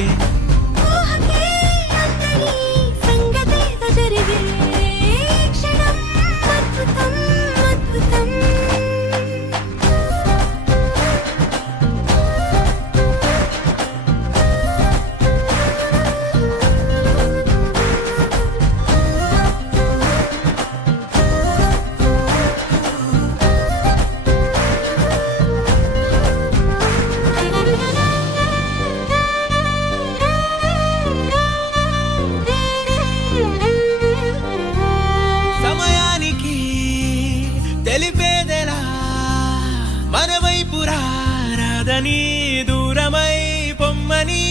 వెలిగే తెలిపేదెలా మన వైపు రాదని దూరమై పొమ్మని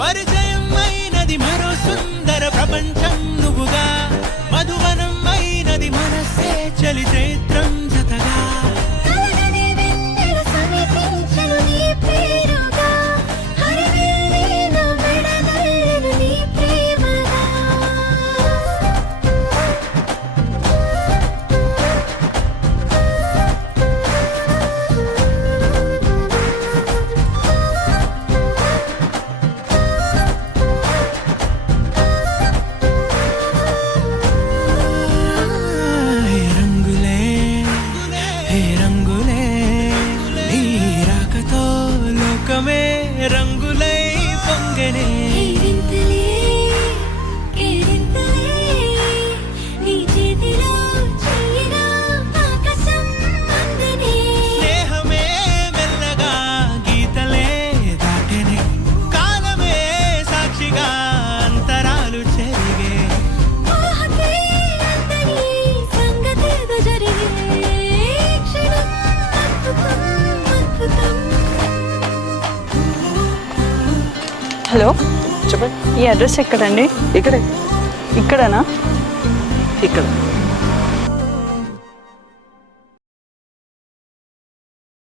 పరిచయం అయినది మరో సుందర ప్రపంచం నువ్వుగా మధువనం అయినది మనసే చలి చైత్రం జతగా రంగులై పొంగనే స్నేహమే మెల్లగా గీతలే దాటెనే కాలమే సాక్షిగా అంతరాలు చెరిగే హలో చెప్పండి. ఈ అడ్రస్ ఎక్కడండి? ఇక్కడే. ఇక్కడనా? ఇక్కడ